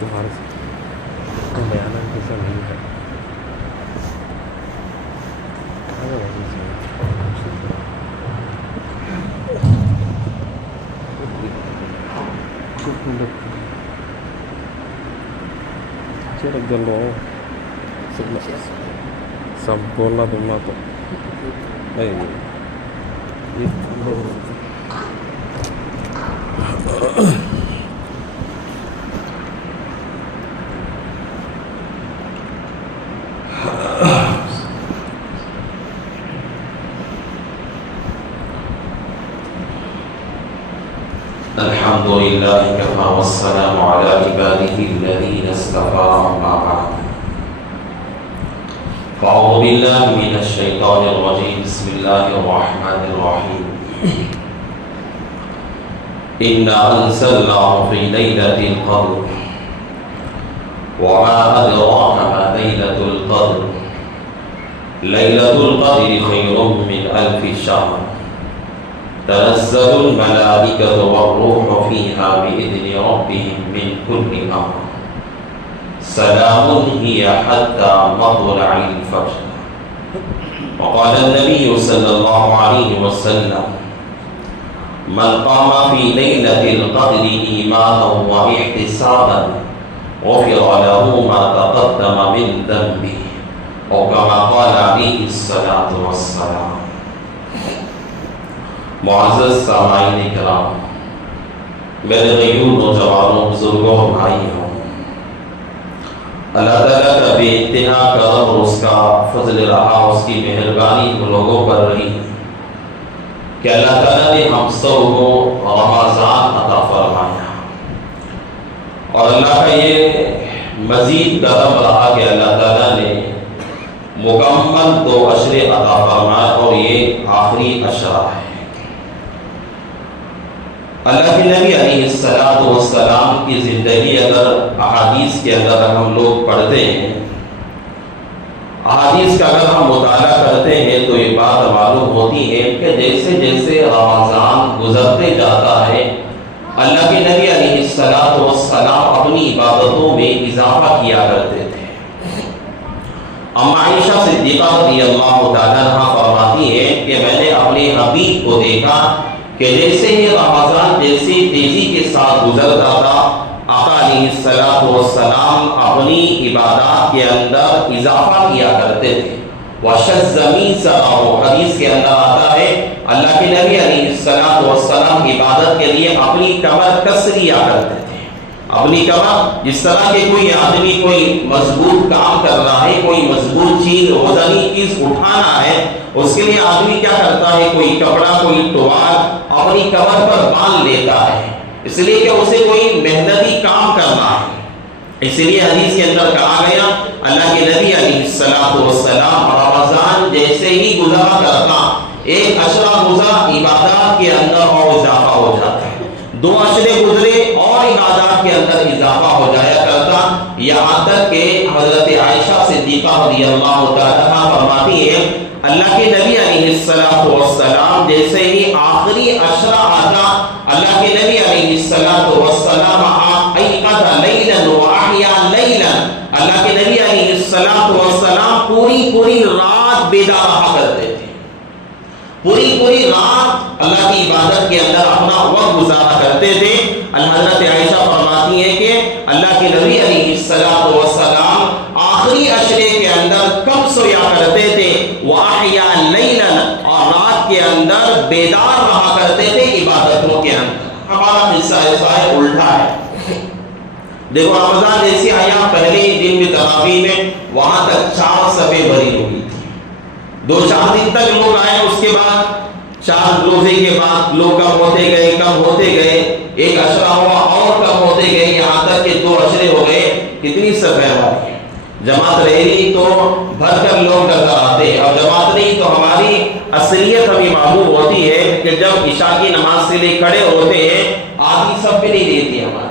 تمہارے بیان کیسا نہیں ہے سب بولنا تمنا تو الحمد لله كفى والسلام على عباده الذين اصطفى أما بعد فأعوذ بالله من الشيطان الرجيم بسم الله الرحمن الرحيم إنا أنزلناه في ليلة القدر وما أدراك ما ليلة القدر ليلة القدر خير من ألف شهر تنزل الملائكة والروح فيها بإذن ربهم من كل أمر سلام هي حتى مطلع الفجر. وقال النبي صلى الله عليه وسلم من قام في ليلة القدر إيمانا واحتسابا غفر له ما تقدم من ذنبه أو كما قال عليه الصلاة والسلام. معزز سامعین کرام، میرے غیور نوجوانوں، بزرگوں اور بھائیوں، اللہ تعالیٰ کا بے انتہا کرم اور اس کا فضل رہا، اس کی مہربانی ہم لوگوں پر رہی کہ اللہ تعالیٰ نے ہم سب کو رمضان عطا فرمایا، اور اللہ کا یہ مزید کرم رہا کہ اللہ تعالیٰ نے مکمل 2 عشرے عطا فرمائے اور یہ آخری عشرہ ہے. اللہ کے نبی علیہ السلام کی زندگی اگر احادیث کے اندر ہم لوگ پڑھتے ہیں، احادیث کا اگر ہم مطالعہ کرتے ہیں تو یہ بات معلوم ہوتی ہے کہ جیسے جیسے رمضان گزرتے جاتا ہے اللہ کے نبی علیہ السلام اپنی عبادتوں میں اضافہ کیا کرتے تھے. اما عائشہ صدیقہ رضی اللہ تعالیٰ عنہا فرماتی ہیں کہ میں نے اپنے حبیب کو دیکھا کہ جیسے ہی رمضان جیسی تیزی کے ساتھ گزرتا تھا، آقا علیہ السلام اپنی عبادات کے اندر اضافہ کیا کرتے تھے. وَشَزَّ مِيزَرَهُ، حدیث کے اندر آتا ہے اللہ کے نبی علیہ السلام عبادت کے لیے اپنی کمر کس لیا کرتے تھے. اپنی کمر، جس طرح کہ کوئی آدمی کوئی مضبوط کام کر رہا ہے، کوئی مضبوط چیز وزنی چیز اٹھانا ہے، اس کے لیے آدمی کیا کرتا ہے، کوئی کپڑا کوئی ٹوال اپنی کمر پر باندھ لیتا ہے، اس لیے کہ اسے کوئی محنتی کام کرنا ہے. اس لیے حدیث کے اندر کہا گیا اللہ کے نبی علیہ السلام رمضان جیسے ہی گزرا کرتا، 1 عشرہ گزرا عبادات کے اندر اور اضافہ ہو جاتا ہے، 2 عشرے گزرے اور عبادات کے اندر اضافہ ہو جایا کرتا. یہاں تک کہ حضرت عائشہ صدیقہ رضی اللہ تعالیٰ فرماتی ہے اللہ کے نبی علیہ السلام جیسے ہی آخری عشرہ آتا، اللہ کے نبی علیہ السلام ایقظ لیلا واحیا لیلا، اللہ کے نبی علیہ السلام پوری رات بیدار رہا کرتے تھے، پوری رات اللہ کی عبادت کے اندر اپنا وقت گزارا کرتے تھے. حضرت عائشہ فرماتی ہے کہ اللہ کے نبی علیہ السلام آخری عشرے کے اندر کم سویا کرتے تھے، واحیا لیلا، اور رات کے اندر بیدار رہا کرتے تھے عبادتوں کے اندر. ہمارا حصہ ایسا ہے، الٹا ہے. دیکھو رمضان جیسی آیا، پہلے دن میں تراویح میں وہاں تک 4 صفیں بھری ہوئی تھی، 2-4 دن تک لوگ آئے، اس کے بعد 4 روزے کے بعد لوگ کم ہوتے گئے، 1 عشرہ ہوا اور کم ہوتے گئے، یہاں تک کہ 2 عشرے ہو گئے. کتنی صفیں ہماری جماعت رہی تو بھر کر لوگ نظر آتے، اور جماعت نہیں تو ہماری اصلیت ہمیں معلوم ہوتی ہے کہ جب عشاء کی نماز کے لیے کھڑے ہوتے ہیں آدھی صف بھی نہیں دیتی ہماری.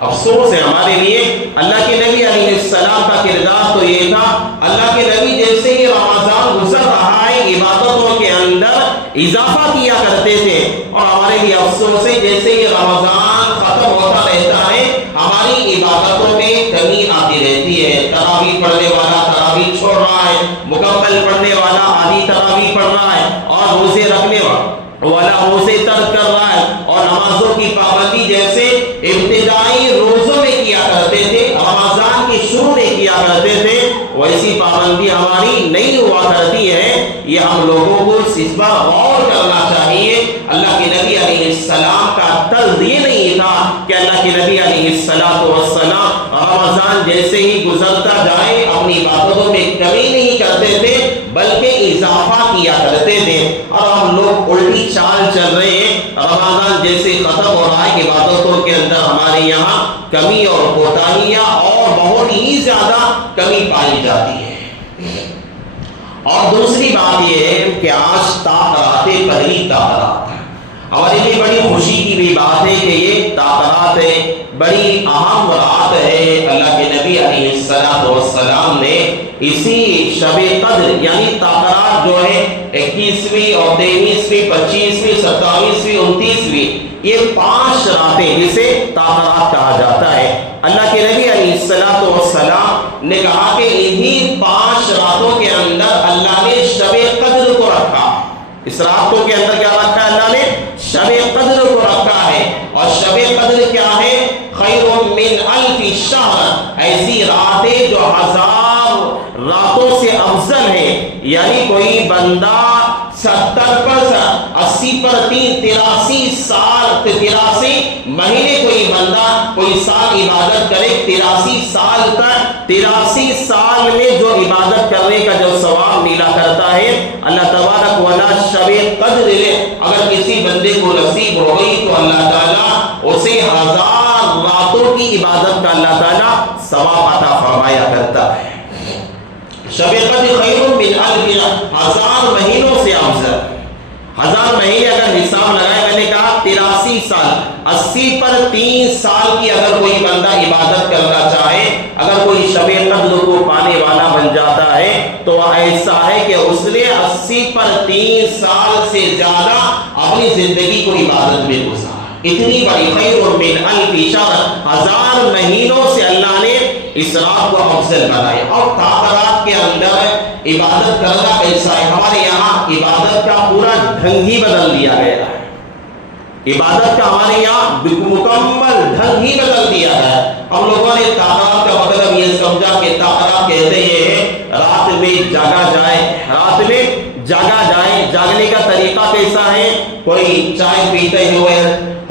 افسوس ہے ہمارے لیے. اللہ کے نبی علیہ السلام کا کردار تو یہ تھا, اللہ کے نبی جیسے ہی رمضان گزر رہا ہے عبادتوں کے اندر اضافہ کیا کرتے تھے, اور ہمارے لیے افسوس ہے جیسے ہی رمضان ختم ہوتا رہتا ہے ہماری عبادتوں میں کمی آتی رہتی ہے. تراویح پڑھنے والا تراویح چھوڑ رہا ہے, مکمل پڑھنے والا آدھی تراویح پڑھ رہا ہے, اور روزے رکھنے والا روزے ترک کر رہا ہے, اور نمازوں کی پابندی جیسے ابتدائی روزوں میں کیا کرتے تھے, رمضان کی شروع میں کیا کرتے تھے, ویسی پابندی ہماری نہیں ہوا کرتی ہے. یہ ہم لوگوں کو اس پر غور کرنا چاہیے. اللہ کے نبی علیہ السلام کا طرز یہ نہیں تھا کہ اللہ کے نبی علیہ السلام رمضان جیسے ہی گزرتا جائے اپنی عبادتوں میں کمی نہیں کرتے تھے بلکہ اضافہ کیا کرتے تھے. اور ہم لوگ الٹی چال چل رہے ہیں, رمضان جیسے ختم ہو رہا ہے عبادتوں کے اندر ہمارے یہاں کمی اور کوتاہیاں اور بہت ہی زیادہ کمی پائی جاتی ہے. اور دوسری بات یہ ہے کہ آج تاخرات پہلی تاخرات ہمارے لیے بڑی خوشی کی بھی بات ہے کہ یہ تاخرات بڑی اہم رات ہے. اللہ کے نبی علیہ السلام نے اسی شب قدر یعنی تاخرات جو ہے 21ویں اور 23ویں 25ویں 27ویں 29ویں یہ 5 راتیں جسے تاخرات کہا جاتا ہے. اللہ کے نبی علیہ السلام نے کہا کہ انہی 5 راتوں کے اندر اللہ نے شب قدر کو رکھا. اس راتوں کے اندر کیا رکھا ہے اللہ نے؟ شب قدر کو رکھا ہے. اور شب قدر کیا ہے؟ خیر من الف شہر, ایسی راتیں جو 1000 راتوں سے افضل ہے. یعنی کوئی بندہ 70 پر 80 پر 83 سال 83 مہینے کوئی بندہ کوئی سال عبادت کرے 83 سال تک 83 سال میں جو عبادت کرنے کا جو ثواب ملا کرتا ہے اللہ تبارک و تعالی شب قدر اگر کسی بندے کو نصیب ہو گئی تو اللہ تعالیٰ اسے 1000 راتوں کی عبادت کا اللہ تعالیٰ ثواب عطا فرمایا کرتا ہے. شب قدر خیر من الف 1000 مہینوں سے افضل. 1000 مہینے اگر حساب لگائے, میں نے کہا 83 سال 80 پر 3 سال کی اگر کوئی بندہ عبادت کرنا چاہے, اگر کوئی شب قدر کو پانے والا بن جاتا ہے تو ایسا ہے کہ اس نے 80 پر 3 سال سے زیادہ اپنی زندگی کو عبادت میں گزارا. اتنی بڑی خیر من الف شہر 1000 مہینوں سے اللہ نے اس رات کو افضل بنایا. اور تاخرات کے اندر عبادت کرنا ایسا ہے, ہمارے یہاں عبادت کا پورا ڈھنگ ہی بدل دیا گیا ہے. عبادت کا ہمارے یہاں مکمل ڈھنگ ہی بدل دیا ہے. ہم لوگوں نے تاخرات کا مطلب یہ سمجھا کہ تاخرات کہتے ہیں رات میں جاگا جائے, رات میں جاگا جائے. جاگنے کا طریقہ کیسا ہے؟ کوئی چائے پیتے ہوئے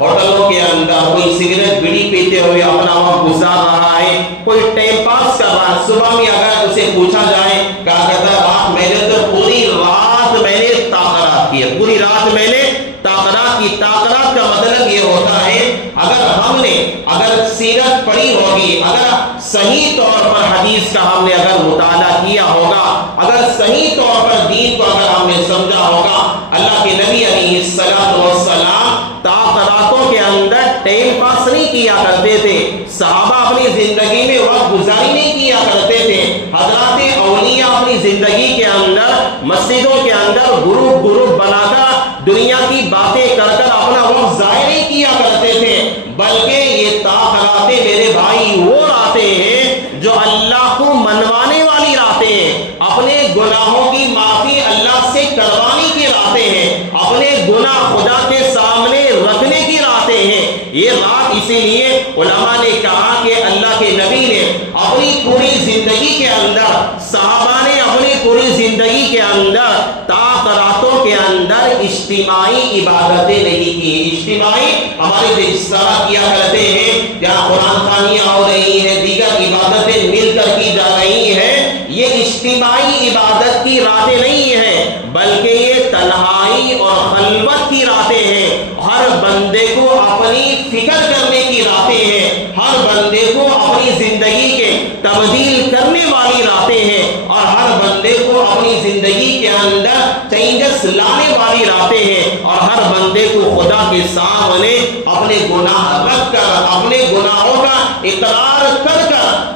ہوٹلوں کے اندر, کوئی سگریٹ بیڑی پیتے ہوئے اپنا وقت گزار رہا ہے, کوئی ٹائم پاس کر رہا ہے. صبح میں اگر اسے پوچھا جائے کہا کہتا ہے رات میں نے تو پوری رات میں نے تاخرات کی ہے, پوری رات میں نے تاخرات کی. تاخرات کا مطلب یہ ہوتا ہے اگر ہم نے اگر سیرت پڑھی ہوگی, اگر صحیح طور پر حدیث کا ہم نے اگر مطالعہ کیا ہوگا, اگر صحیح طور پر دین کو اگر ہم نے سمجھا ہوگا, اللہ کے نبی علیہ السلام تاخراتوں کے اندر ٹائم پاس نہیں کیا کرتے تھے. صحابہ اپنی زندگی میں وقت گزاری نہیں کیا کرتے تھے. حضرات اولیاء اپنی زندگی کے اندر مسجدوں کے اندر گروپ بنا کر دنیا کی باتیں کر کر اپنا وقت ضائع نہیں کیا کرتے تھے, بلکہ یہ تاخراتیں میرے بھائی وہ راتیں ہیں جو اللہ کو منوانے والی راتیں ہیں, اپنے گناہوں کی معافی اللہ سے کروانے کی راتیں ہیں, اپنے گناہ خدا کے سامنے رکھنے کی راتیں ہیں. یہ رات اسی لیے علماء نے کہا کہ اللہ کے نبی نے اپنی پوری زندگی کے اندر, صحابہ نے اپنی پوری زندگی کے اندر تاخراتوں کے اندر اجتماعی عبادتیں نہیں کی. اجتماعی ہمارے جس طرح کیا کرتے ہیں جہاں قرآن خوانیاں ہو رہی ہیں, دیگر عبادتیں مل کر کی جا رہی ہیں, یہ اجتماعی عبادت کی راتیں نہیں ہیں بلکہ یہ تنہائی اور خلوت کی راتیں ہیں. ہر بندے کو اپنی فکر کرنے کی راتیں ہیں, ہر بندے کو اپنی زندگی کے تبدیل کرنے والی راتیں ہیں اور ہر بندے کو اپنی زندگی کے اندر چینجز لانے والی راتیں ہیں اور ہر بندے کو خدا کے سامنے اپنے گناہ رکھ کر اپنے گناہوں کا اقرار کر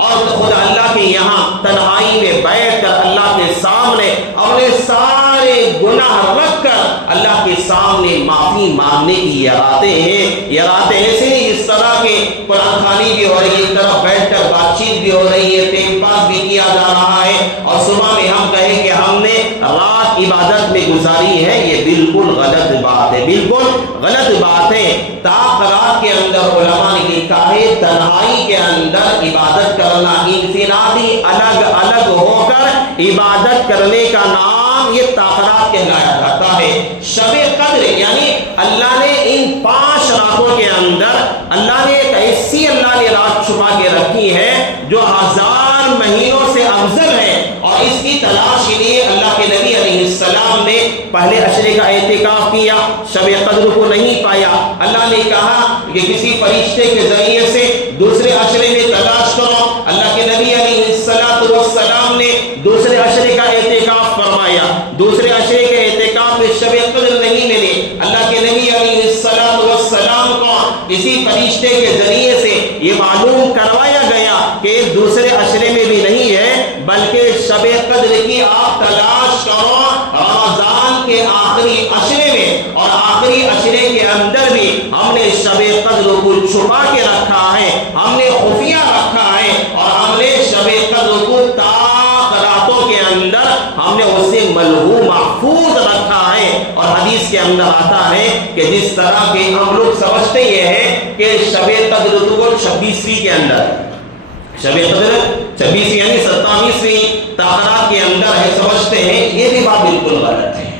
اور خدا اللہ کے یہاں تنہائی میں بیٹھ کر اللہ کے سامنے اپنے سارے گناہ رکھ کر اللہ کے سامنے معافی مانگنے کی یہ راتیں ہیں. یہ راتیں ایسے نہیں اس طرح کے قرآن خوانی بھی ہو رہی ہے, اس طرح بیٹھ کر بات چیت بھی ہو رہی ہے, ٹائم پاس بھی کیا جا رہا ہے اور صبح میں ہم کہیں کہ ہم نے رات عبادت میں گزاری ہے. یہ بالکل غلط بات ہے, بالکل غلط بات ہے. رات کے اندر علماء نے لکھا ہے تنہائی کے اندر عبادت کرنا, انفرادی الگ الگ ہو کر عبادت کرنے کا نام یہ تاخرات کہلایا جاتا ہے. شب قدر یعنی اللہ نے ان 5 راتوں کے اندر اللہ نے ایک ایسی اللہ نے رات چھپا کے رکھی ہے جو 1000 مہینوں سے افضل ہے اور اس کی تلاش کے لیے اللہ کے نبی علیہ السلام نے پہلے عشرے کا اعتکاف کیا, شب قدر کو نہیں پایا. اللہ نے کہا کہ کسی فرشتے کے ذریعے سے دوسرے عشرے میں تلاش کرو. اللہ کے نبی علیہ السلام نے دوسرے عشرے کا اعتکاف فرمایا, دوسرے عشرے کے اعتکاف میں شب قدر نہیں ملی. اللہ کے نبی علیہ السلام کو کسی فرشتے کے ذریعے سے یہ معلوم کروایا گیا کہ دوسرے عشرے میں بھی نہیں ہے بلکہ شب قدر کی آپ تلاش کرو رمضان کے آخری عشرے میں. اور آخری عشرے کے اندر بھی ہم نے شب قدر کو چھپا کے رکھا ہے, ہم نے خفیہ رکھا ہے اور ہم نے شب قدر کو راتوں کے اندر ہم نے اسے ملحوظ محفوظ رکھا ہے. اور حدیث کے اندر آتا ہے کہ جس طرح کے ہم لوگ سمجھتے یہ ہے کہ شب قدر کو 26ویں کے اندر, شب قدر 26 یعنی 27ویں تاخرات کے اندر ہے سمجھتے ہیں, یہ بھی بات بالکل غلط ہے.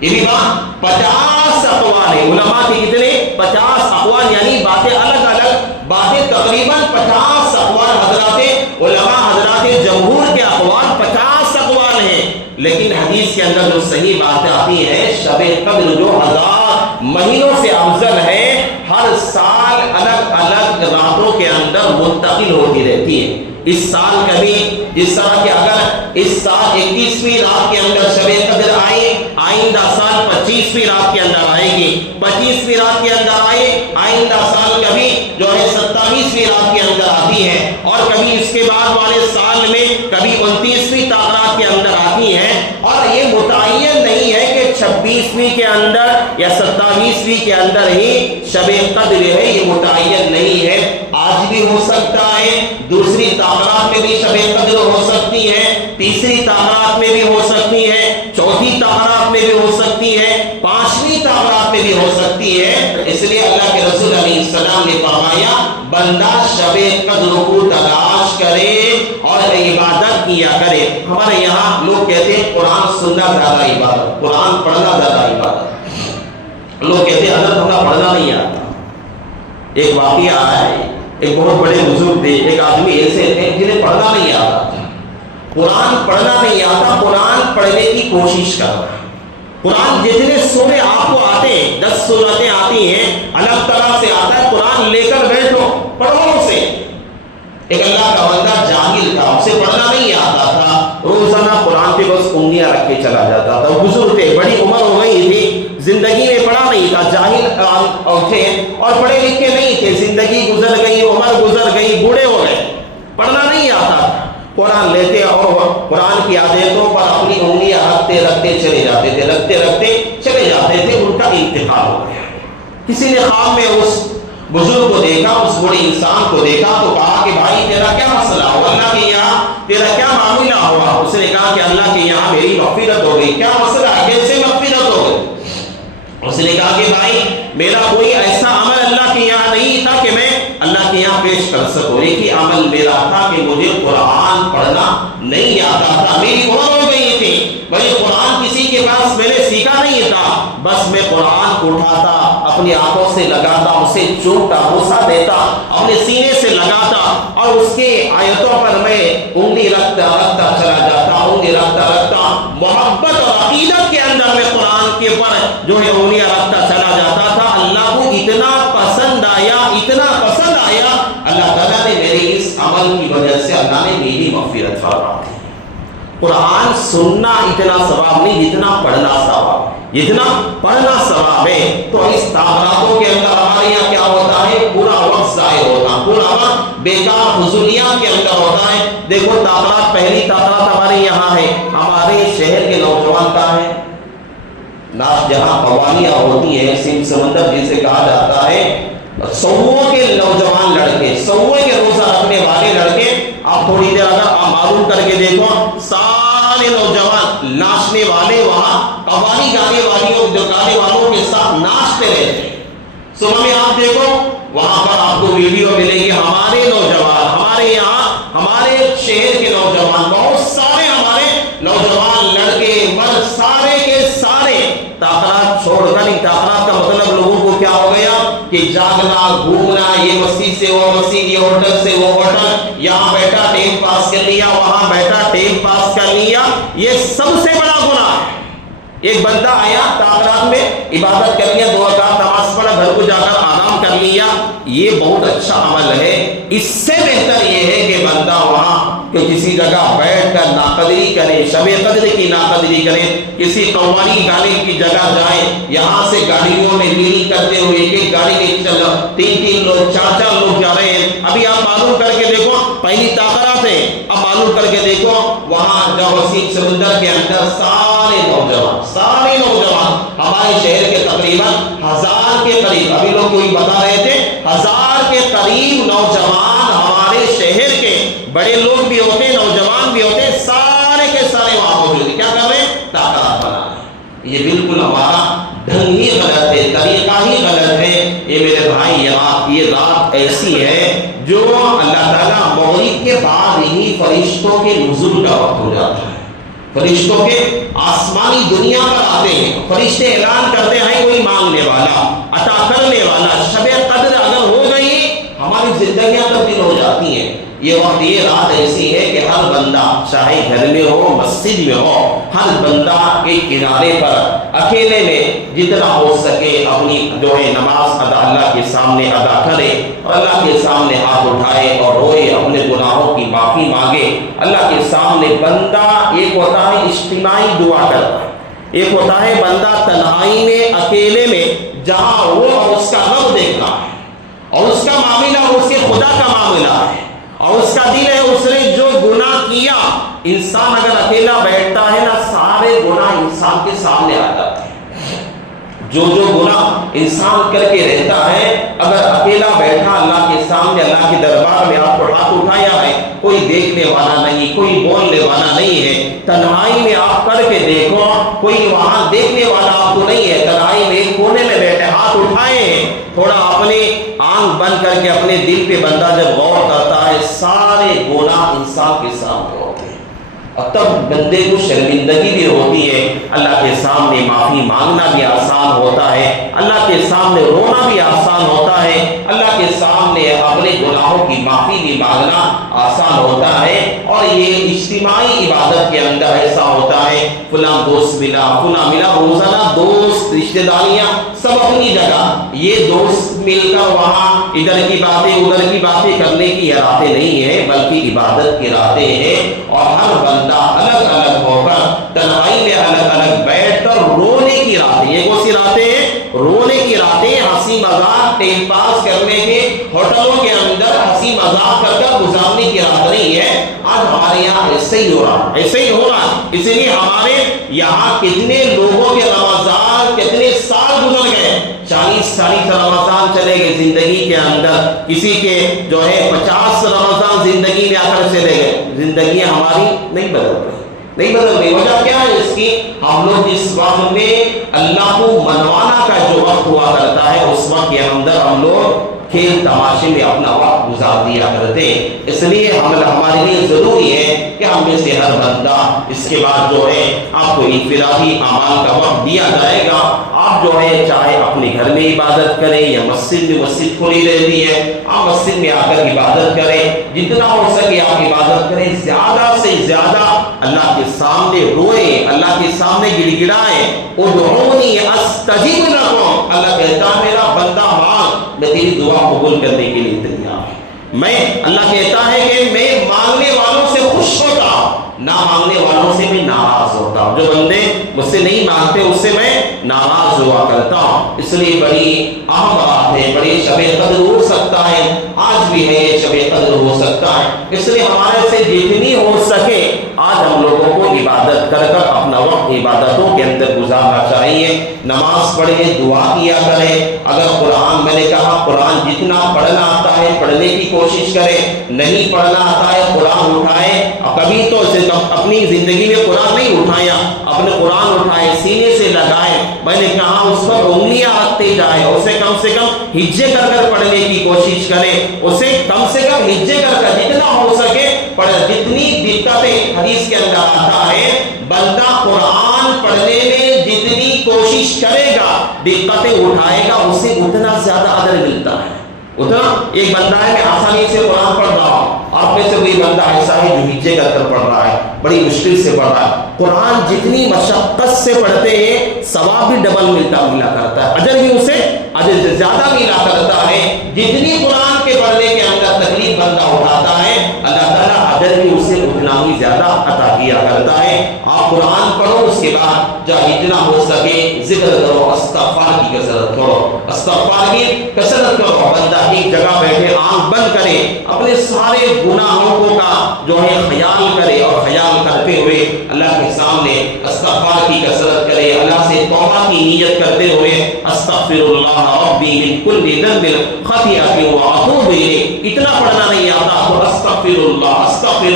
یہ بھی بات 50 اقوال ہے علماء کے, کتنے 50 اقوال یعنی باتیں الگ الگ باتیں تقریباً 50 اقوال حضرات علماء حضرات جمہور کے اقوال 50 اقوال ہیں. لیکن حدیث کے اندر جو صحیح بات آتی ہے شب قدر جو 1000 مہینوں سے افضل ہے ہر سال الگ الگ راتوں کے اندر منتقل ہوتی رہتی ہے. اس سال کبھی جس طرح کہ اگر اس سال 21ویں رات کے اندر شب قدر آئے, آئندہ سال 25ویں رات کے اندر آئے گی, 25ویں رات کے اندر آئے, آئندہ سال کبھی جو ہے 27ویں رات کے اندر آتی ہے اور کبھی اس کے بعد والے سال میں کبھی 29ویں تاخرات کے اندر آتی ہے. اور یہ متعین نہیں ہے کہ 26ویں کے اندر یا 27ویں کے اندر ہی شب قدر ہے, یہ متعین نہیں ہے. آج بھی ہو سکتا ہے, دوسری تاخرات میں بھی شب قدر ہو سکتی ہے, تیسری تاخرات میں بھی ہو سکتی ہے, چوتھی تاخرات میں بھی ہو سکتی ہے, 5ویں تاخرات میں بھی ہو سکتی ہے. اس لیے اللہ کے رسول علیہ السلام نے فرمایا بندہ شب قدر کو تلاش کرے اور عبادت کیا کرے. ہمارے یہاں لوگ کہتے ہیں قرآن سننا زیادہ عبادت, قرآن پڑھنا زیادہ عبادت. لوگ کہتے ہیں حضرت ہمیں پڑھنا نہیں آتا. ایک واقعہ ہے, ایک بہت بڑے بزرگ تھے, ایک آدمی ایسے تھے جنہیں پڑھنا نہیں آتا تھا, قرآن پڑھنا نہیں آتا, قرآن پڑھنے کی کوشش کرنا. قرآن جتنے سورے آپ کو آتے ہیں 10 سورتیں آتی ہیں الگ طرح سے آتا ہے, قرآن لے کر بیٹھو پڑھو اسے. ایک اللہ کا بندہ جاہل تھا, اسے پڑھنا نہیں آتا تھا, روزانہ قرآن پہ بس انگلیاں رکھ کے چلا جاتا تھا. بزرگ تھے, بڑی عمر ہو گئی تھی, زندگی میں پڑھا نہیں تھا, جاہل تھے اور پڑھے لکھے نہیں تھے, زندگی گزر گئی, عمر گزر گئی, بوڑھے ہو گئے, پڑھنا نہیں آتا تھا. قرآن لیتے اور قرآن کی آیتوں پر اپنی انگلیاں رکھتے رکھتے چلے جاتے تھے, رکھتے رکھتے چلے جاتے تھے. ان کا انتقال ہو گیا. کسی نے خواب میں اس بزرگ کو دیکھا, اس بڑے انسان کو دیکھا تو کہا کہ بھائی تیرا کیا مسئلہ ہوا, اللہ کے یہاں تیرا کیا معاملہ ہوا. اس نے کہا کہ اللہ کے یہاں میری مغفرت ہو گئی. کیا مسئلہ ہے, کیسے مغفرت ہو گئی؟ اس نے کہا کہ بھائی میرا کوئی ایسا عمل اللہ کے یہاں نہیں تھا کہ میں اللہ کے یہاں پیش کر سکوں. ایک ہی عمل میرا تھا کہ مجھے قرآن پڑھنا نہیں آتا تھا, میری عمر ہو گئی تھی, بھائی قرآن کسی کے پاس میں نے سیکھا نہیں تھا, بس میں قرآن کو اٹھاتا, اپنی آنکھوں سے لگاتا, اسے چومتا, بوسا دیتا, اپنے سینے سے لگاتا اور اس کے آیتوں پر میں انگلی رکھتا رکھتا چلا جاتا, انگلی رکھتا رکھتا محبت اور عقیدت کے اندر میں قرآن کے پر جو ہے انگلیاں رکھتا چلا جاتا تھا. اللہ کو اتنا پسند آیا, اتنا پسند آیا فرمایا اللہ تعالیٰ نے میرے اس عمل کی وجہ سے اللہ نے میری مغفرت فرما دی۔ قرآن سننا اتنا ثواب نہیں جتنا پڑھنا ثواب، جتنا پڑھنا ثواب ہے۔ تو اس تعلیماتوں کے اندر ہمارے یہاں کیا ہوتا ہے، پورا وقت ضائع ہوتا، پورا وقت بیکار فضولیات کے اندر ہوتا ہے۔ دیکھو تعلیمات، پہلی تعلیمات ہمارے یہاں ہے، ہمارے شہر کے نوجوان کا ہے لاش جہاں قوالیاں ہوتی ہیں، سندھ سمندر جسے کہا جاتا ہے، سووں کے نوجوان لڑکے، سووں کے روزہ رکھنے والے لڑکے، آپ تھوڑی دیر اگر آپ معلوم کر کے دیکھو، سارے نوجوان ناچنے والے وہاں قوالی گانے والوں کے ساتھ ناچتے رہتے ہیں۔ صبح میں آپ دیکھو وہاں پر آپ کو ویڈیو ملے گی، ہمارے نوجوان، ہمارے یہاں ہمارے شہر کے نوجوان، بہت سارے ہمارے نوجوان لڑکے مرد سارے کے سارے تاخرات چھوڑ کر، تاخرات کا مطلب لوگوں کو کیا ہو گیا کہ جاگنا، گھومنا، یہ مسجد سے وہ مسجد، یہ ہوٹل سے وہ ہوٹل، یہاں بیٹھا ٹائم پاس کر لیا، وہاں بیٹھا ٹائم پاس کر لیا، یہ سب سے بڑا گناہ ہے۔ ایک بندہ آیا تاخرات میں عبادت کر لیا، 2 رکعت نماز پڑھا، گھر کو جا کر آرام کر لیا، یہ بہت اچھا عمل ہے۔ اس سے بہتر یہ ہے کہ بندہ وہاں کہ کسی جگہ بیٹھ کر ناقدری کرے، شب قدر کی ناقدری کرے، کسی قوالی گانے کی جگہ جائے، یہاں سے گاڑیوں میں ڈیل کرتے ہوئے ایک گاڑی میں چل 3 لوگ 4 لوگ جا رہے ہیں۔ ابھی آپ معلوم کر کے دیکھو، پہلی تاخرات ہے، اب معلوم کر کے دیکھو وہاں جو وسیع سمندر کے اندر سارے نوجوان ہمارے شہر کے تقریباً 1000 کے قریب، ابھی لوگ کوئی بتا رہے تھے 1000 کے قریب نوجوان ہمارے شہر کے، بڑے لوگ بھی ہوتے، نوجوان بھی ہوتے، سارے کے سارے وہاں موجود ہیں۔ کیا کر رہے ہیں؟ تاخرات بنا رہے ہیں۔ یہ بالکل ہمارا ڈھنگ ہی غلط ہے، طریقہ ہی غلط ہے۔ یہ میرے بھائی، یہ رات ایسی ہے جو اللہ تعالیٰ مغرب کے بعد ہی فرشتوں کے نزول کا وقت ہو جاتا ہے، فرشتوں کے آسمانی دنیا پر آتے ہیں، فرشتے اعلان کرتے ہیں کوئی مانگنے والا، عطا کرنے والا، شب قدر اگر ہو گئی ہماری زندگیاں تبدیل ہو جاتی ہیں۔ یہ وقت، یہ رات ایسی ہے کہ ہر بندہ چاہے گھر میں ہو، مسجد میں ہو، ہر بندہ ایک کنارے پر اکیلے میں جتنا ہو سکے اپنی جو ہے نماز اللہ کے سامنے ادا کرے، اور اللہ کے سامنے ہاتھ اٹھائے اور روئے، اپنے گناہوں کی معافی مانگے اللہ کے سامنے۔ بندہ ایک ہوتا ہے اجتماعی دعا کرتا ہے، ایک ہوتا ہے بندہ تنہائی میں، اکیلے میں، جہاں وہ اور اس کا رب دیکھتا ہے، اور اس کا معاملہ اس کے خدا کا معاملہ ہے، اور اس کا دل ہے اس نے جو گناہ کیا۔ انسان اگر اکیلا بیٹھتا ہے نا، سارے گناہ انسان کے سامنے آ جاتے ہیں۔ جو گناہ انسان کر کے رہتا ہے، اگر اکیلا بیٹھا اللہ کے سامنے، اللہ کے دربار میں آپ کو ہاتھ اٹھایا ہے، کوئی دیکھنے والا نہیں، کوئی بولنے والا نہیں ہے، تنہائی میں آپ کر کے دیکھو، کوئی وہاں دیکھنے والا آپ کو نہیں ہے، تنہائی میں ایک کونے میں بیٹھے ہاتھ اٹھائے ہیں، تھوڑا اپنے آنکھ بند کر کے اپنے دل پہ بندہ جب غور کرتا ہے، سارے گناہ انسان کے سامنے ہوتے ہیں، اور تب بندے کو شرمندگی بھی ہوتی ہے، اللہ کے سامنے معافی مانگنا بھی آسان ہوتا ہے، اللہ کے سامنے رونا بھی آسان ہوتا ہے، اللہ کے سامنے اپنے گناہوں کی معافی بھی مانگنا آسان ہوتا ہے۔ اور یہ اجتماعی عبادت کے اندر ایسا ہوتا ہے، فلاں دوست ملا، فلاں ملا، روزانہ دوست، رشتہ داریاں سب اپنی جگہ، یہ دوست مل کر وہاں ادھر کی باتیں ادھر کی باتیں کرنے کی راتیں نہیں ہے، بلکہ عبادت کی راتیں ہیں، اور ہر بندہ الگ الگ ہو کر تنہائی میں الگ الگ بیٹھ کر رونے کی راتیں، یہ کون سی راتیں ہیں؟ رونے کی راتیں، ہنسی مذاق ٹائم پاس کرنے کے، ہوٹلوں کے اندر ہنسی مذاق کر کر گزارنے کی رات نہیں ہے۔ آج ہمارے یہاں ایسے ہی ہو رہا، ایسے ہی ہو رہا، اسی لیے ہمارے یہاں کتنے لوگوں کے رمضان کتنے سال گزر گئے، 40 رمضان چلے گئے زندگی کے اندر، کسی کے جو ہے 50 رمضان زندگی میں آ کر چلے گئے، زندگیاں ہماری نہیں بدل رہی۔ وجہ کیا ہے اس کی؟ ہم لوگ جس وقت میں اللہ کو منوانا کا جو وقت ہوا کرتا ہے، اس وقت کے اندر ہم لوگ کھیل تماشے میں اپنا وقت گزار دیا کرتے ہیں۔ اس لیے ہمارے لیے ضروری ہے کہ ہم میں سے ہر بندہ اس کے بعد جو ہے آپ کو انفرادی اعمال کا وقت دیا جائے گا، آپ جو ہے چاہے اپنے گھر میں عبادت کریں یا مسجد میں، مسجد کھلی رہتی ہے، آپ مسجد میں آ کر عبادت کریں، جتنا ہو سکے آپ عبادت کریں، زیادہ سے زیادہ اللہ کے سامنے روئیں، اللہ کے سامنے گڑگڑائیں، ادعونی استجب لکم، اللہ کہتا ہے میرا بندہ مانگ میں تیری دعا قبول کرنے کے لیے تیار ہوں۔ میں اللہ کہتا ہے کہ میں مانگنے والوں سے خوش ہوتا ہوں، نہ مانگنے والوں سے میں ناراض ہوتا ہوں۔ جو بندے مجھ سے نہیں مانگتے اس سے میں ناراض ہوا کرتا ہوں۔ اس لیے بڑی اہم بات ہے، بڑی شب قدر ہو سکتا ہے، آج بھی ہے یہ شب قدر ہو سکتا ہے، اس لیے ہمارے سے جتنی ہو سکے آج ہم لوگوں کو عبادت کر کر اپنا وقت عبادتوں کے اندر گزارنا چاہیے۔ نماز پڑھے، دعا کیا کرے، اگر قرآن میں نے کہا قرآن جتنا پڑھنا آتا ہے پڑھنے کی کوشش کرے، نہیں پڑھنا آتا ہے قرآن اٹھائے، کبھی تو اپنی زندگی میں قرآن نہیں اٹھایا، اپنے قرآن اٹھائے سینے سے لگائے، میں نے کہا اس پر انگلیاں رکھتے جائے، اسے کم سے کم ہجے کر کر پڑھنے کی کوشش کرے، اسے کم سے کم ہجے کر کر جتنا ہو سکے پڑھ۔ جتنی دقتیں حدیث کے اندر آتا ہے بندہ قرآن پڑھنے میں جتنی کوشش کرے گا دقتیں اٹھائے گا اسے اتنا زیادہ اجر ملتا ہے۔ اتنا ایک بندہ ہے میں آسانی سے قرآن پڑھ رہا ہوں، آپ میں سے کوئی بندہ ایسا ہے جو ہجے کر کر پڑھ رہا ہے، بڑی مشکل سے پڑھ رہا ہے۔ قرآن جتنی مشقت سے پڑھتے ہیں ثواب بھی ڈبل ملا کرتا ہے، اجر بھی اسے اجر سے زیادہ ملا کرتا ہے۔ جتنی قرآن کے پڑھنے کے اندر تکلیف بندہ اٹھاتا ہے اللہ تعالیٰ اجر بھی اسے اتنا ہی زیادہ عطا کیا کرتا ہے۔ آپ قرآن پڑھو، اس کے بعد جہاں جتنا ہو سکے ذکر کرو، استغفار کی کثرت کرو، استغفار کی کثرت کرو۔ بندہ ایک جگہ بیٹھے آنکھ بند کرے، اپنے سارے گناہوں کا جو ہے خیال کرے اور خیال کرتے ہوئے اللہ کے سامنے استغفار کی کثرت کرے، اللہ سے توبہ کی نیت کرتے ہوئے استغفر اللہ ربی من کل ذنب خطیئۃ واتوب الیہ، اتنا پڑھنا نہیں آتا تو استغفر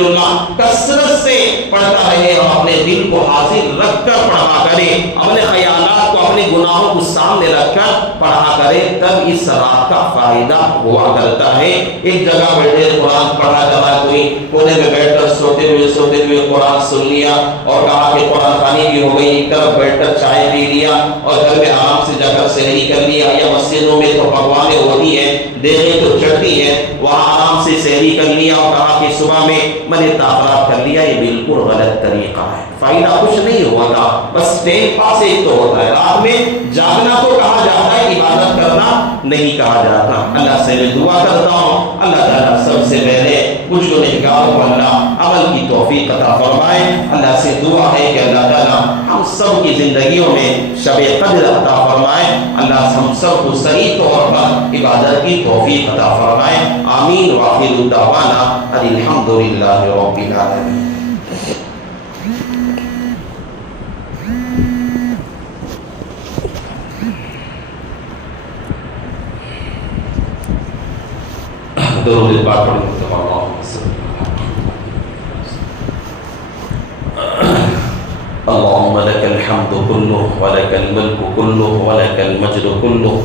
اللہ کثرت سے پڑھتا رہے اور اپنے دل کو حاضر رکھ کر پڑھا کرے، اپنے خیالات کو اپنے گناہوں کو سامنے رکھ کر پڑھا کرے، تب اس رات کا فائدہ ہوا کرتا ہے۔ ایک جگہ بیٹھے قرآن پڑھا جا رہا ہے، کوئی کونے میں بیٹھ کر سوتے ہوئے قرآن سن لیا اور کہا کہ قرآن خوانی بھی ہو گئی، ایک طرف بیٹھ کر چائے پی لیا اور گھر میں آرام سے جا کر سحری کر لیا، یا مسجدوں میں تو پکوانیں ہوتی ہیں، دیگیں تو چڑھتی ہیں، وہاں آرام سے سحری کر لیا اور کہا کہ صبح میں نے تاخرات کر لیا، یہ بالکل غلط طریقہ ہے، فائدہ کچھ نہیں ہوتا، بس ٹائم پاس ایک تو ہوتا ہے۔ رات میں جاگنا تو کہا جاتا ہے، عبادت کرنا نہیں کہا جاتا۔ اللہ سے میں دعا کرتا ہوں اللہ تعالیٰ سب سے پہلے مجھ کو نگاہوں کو اللہ عمل کی توفیق عطا فرمائے۔ اللہ سے دعا ہے کہ اللہ تعالیٰ ہم سب کی زندگیوں میں شب قدر عطا فرمائے، اللہ ہم سب کو صحیح طور پر عبادت کی توفیق عطا فرمائے، آمین۔ وآخر دعوانا ان الحمد للہ رب العالمین۔ درود پاک پڑھیں اللهم لك الحمد كله ولك الملك كله ولك المجد كله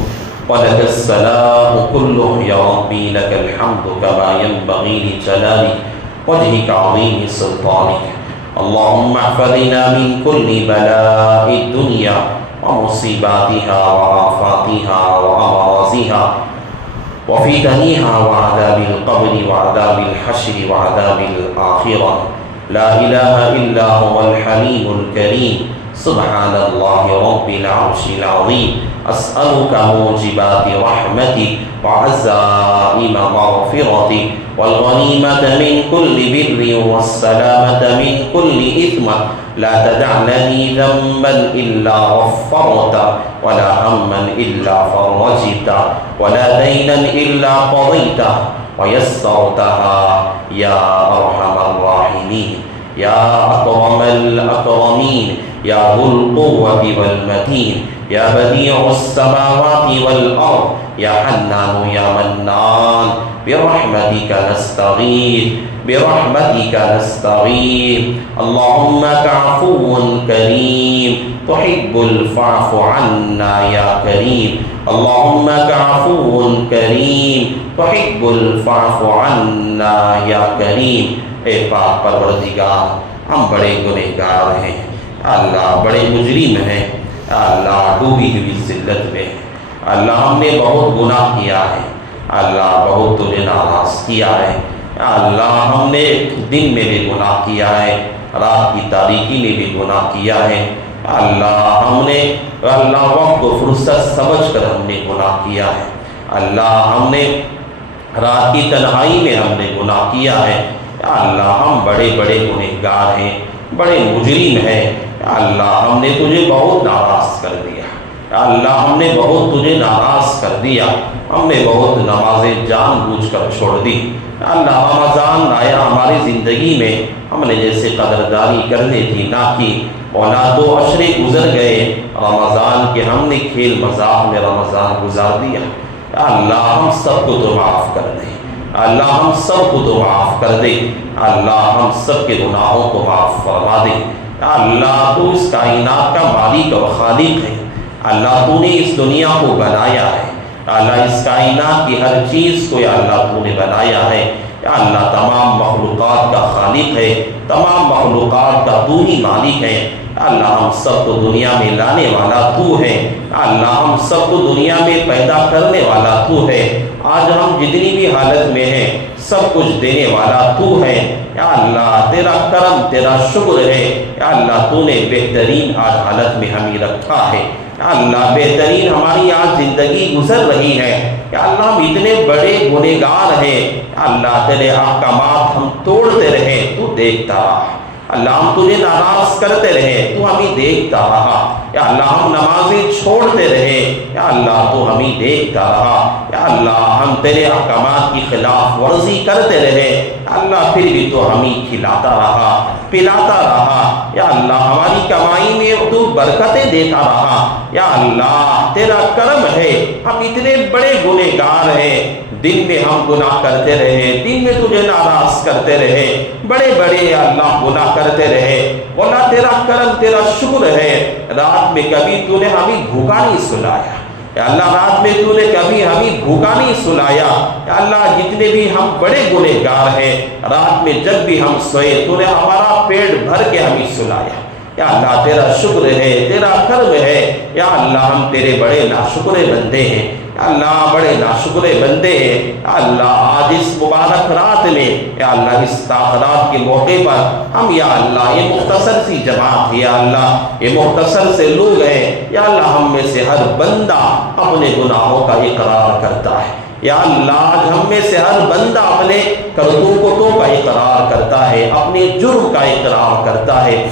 ولك السلام كله يا ربي لك الحمد كما ينبغي لجلال وجهك عظيم سلطانك اللهم احفظنا من كل بلاء الدنيا ومصيباتها وآفاتها وأمراضها وفتنها وعذاب القبر وعذاب الحشر وعذاب الآخرة لا إله إلا هو الحليم الكريم سبحان الله رب العرش العظيم أسألك موجبات رحمتك وعزائم مغفرتك والغنيمة من كل بر والسلامة من كل إثم لا تدع لي ذنبا إلا غفرته ولا هما إلا فرجته ولا دينا إلا قضيته ويسرتها يا أرحم الراحمين يا أكرم الأكرمين يا ذو القوة والمتين يا بديع السماوات والأرض يا حنان يا منان برحمتك نستغيث برحمتك نستغيث اللهم كعفو كريم تحب الفعف عنا يا كريم اللهم كعفو كريم تحب الفعف عنا يا كريم۔ اے پاک پروردگار ہم بڑے گنہگار ہیں اللہ، بڑے مجرم ہیں اللہ، ڈوبی ہوئی ذلت میں اللہ، ہم نے بہت گناہ کیا ہے اللہ، بہت تجھے ناراض کیا ہے اللہ، ہم نے دن میں بھی گناہ کیا ہے، رات کی تاریکی میں بھی گناہ کیا ہے اللہ، ہم نے اللہ وقت کو فرصت سمجھ کر ہم نے گناہ کیا ہے اللہ ہم نے رات کی تنہائی میں ہم نے گناہ کیا ہے، یا اللہ ہم بڑے بڑے گنہگار ہیں، بڑے مجرم ہیں، یا اللہ ہم نے تجھے بہت ناراض کر دیا، یا اللہ ہم نے بہت تجھے ناراض کر دیا، ہم نے بہت نمازیں جان بوجھ کر چھوڑ دی، یا اللہ رمضان آیا ہماری زندگی میں، ہم نے جیسے قدرداری کرنی تھی نہ کی، مولا 2 عشرے گزر گئے رمضان کے، ہم نے کھیل مذاق میں رمضان گزار دیا، یا اللہ ہم سب کو تو معاف کر دے، اللہ ہم سب کو تو معاف کر دے، اللہ ہم سب کے گناہوں کو معاف فرما دے، یا اللہ تو اس کائنات کا مالک اور خالق ہے، اللہ تو نے اس دنیا کو بنایا ہے، اللہ اس کائنات کی ہر چیز کو یا اللہ تو نے بنایا ہے، یا اللہ تمام مخلوقات کا خالق ہے، تمام مخلوقات کا تو ہی مالک ہے، اللہ ہم سب کو دنیا میں لانے والا تو ہے، اللہ ہم سب کو دنیا میں پیدا کرنے والا تو ہے، آج ہم جتنی بھی حالت میں ہیں سب کچھ دینے والا تو ہے، یا اللہ تیرا کرم تیرا شکر ہے، یا اللہ تو نے بہترین آج حالت میں ہمیں رکھا ہے، یا اللہ بہترین ہماری آج زندگی گزر رہی ہے، یا اللہ ہم اتنے بڑے گنہگار ہیں، یا اللہ تیرے احکامات ہم توڑتے رہے تو دیکھتا رہا، اللہ ہم تجھے ناراض کرتے رہے تو ہمیں دیکھتا رہا، یا اللہ ہم نمازیں چھوڑتے رہے، یا اللہ تو ہمیں دیکھتا رہا، یا اللہ ہم تیرے احکامات کی خلاف ورزی کرتے رہے، یا اللہ پھر بھی تو ہمیں کھلاتا رہا پلاتا رہا، یا اللہ ہماری کمائی میں تو برکتیں دیتا رہا، یا اللہ تیرا کرم ہے، ہم اتنے بڑے گنہگار ہیں، دن میں ہم گناہ کرتے رہے، دن میں تجھے ناراض کرتے رہے، بڑے بڑے یا اللہ گناہ کرتے رہے، مولا تیرا کرم تیرا شکر ہے، رات میں کبھی تو نے ہمیں بھوکا نہیں سلایا، یا اللہ رات میں تو نے کبھی ہمیں بھوکا نہیں سلایا، یا اللہ جتنے بھی ہم بڑے گنہگار ہیں، رات میں جب بھی ہم سوئے تو نے ہمارا پیٹ بھر کے ہمیں سلایا، یا اللہ تیرا شکر ہے تیرا کرم ہے، یا اللہ ہم تیرے بڑے ناشکرے بندے ہیں، یا اللہ بڑے ناشکرے بندے ہیں، یا اللہ آج اس مبارک رات میں، یا اللہ اس تاخرات کے موقع پر ہم یا اللہ یہ مختصر سی جماعت ہے، یا اللہ یہ مختصر سے لوگ ہیں، یا اللہ ہم میں سے ہر بندہ اپنے گناہوں کا اقرار کرتا ہے، یا اللہ آج ہم میں سے ہر بندہ اپنے کرتوتوں کا اقرار کرتا ہے، اپنے جرم کا اقرار کرتا ہے،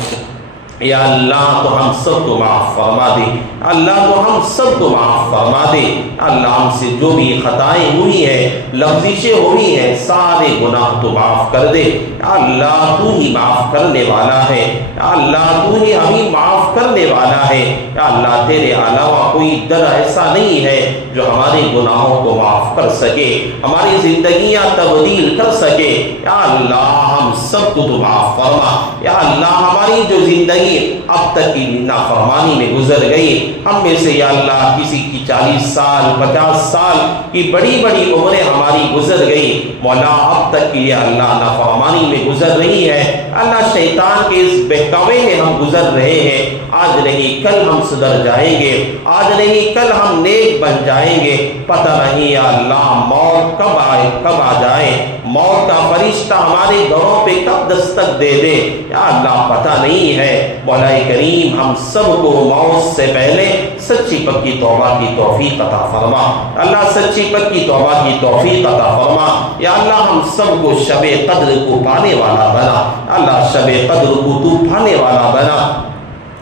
یا اللہ تو ہم سب کو معاف فرما دے، اللہ تو ہم سب کو معاف فرما دے، اللہ ہم سے جو بھی خطائیں ہوئی ہیں لفظشیں ہوئی ہیں سارے گناہ تو معاف کر دے، اللہ تو ہی معاف کرنے والا ہے، اللہ تو ہی ہمیں معاف کرنے والا ہے، یا اللہ تیرے علاوہ کوئی در ایسا نہیں ہے جو ہمارے گناہوں کو معاف کر سکے، ہماری زندگیاں تبدیل کر سکے، یا اللہ ہم سب کو تو معاف فرما، یا اللہ ہماری جو زندگی اب تک کی نافرمانی میں گزر گئی، ہم میں سے یا اللہ کسی کی 40 سال 50 سال کی بڑی بڑی عمریں ہماری گزر گئی، مولا اب تک کی یا اللہ نافرمانی میں گزر رہی ہے، اللہ شیطان کے اس بہکاوے میں ہم گزر رہے ہیں، آج نہیں کل ہم سدھر جائیں گے، آج نہیں کل ہم نیک بن جائیں گے، پتہ نہیں یا اللہ موت کب آ جائے، موت کا فرشتہ ہمارے گھروں پہ کب دستک دے دے، یا اللہ پتہ نہیں ہے، مولا کریم ہم سب کو موت سے پہلے سچی پکی توبہ کی توفیق عطا فرما، اللہ سچی پکی توبہ کی توفیق عطا فرما، یا اللہ ہم سب کو شب قدر کو پانے والا بنا، اللہ شب قدر کو تو پانے والا بنا،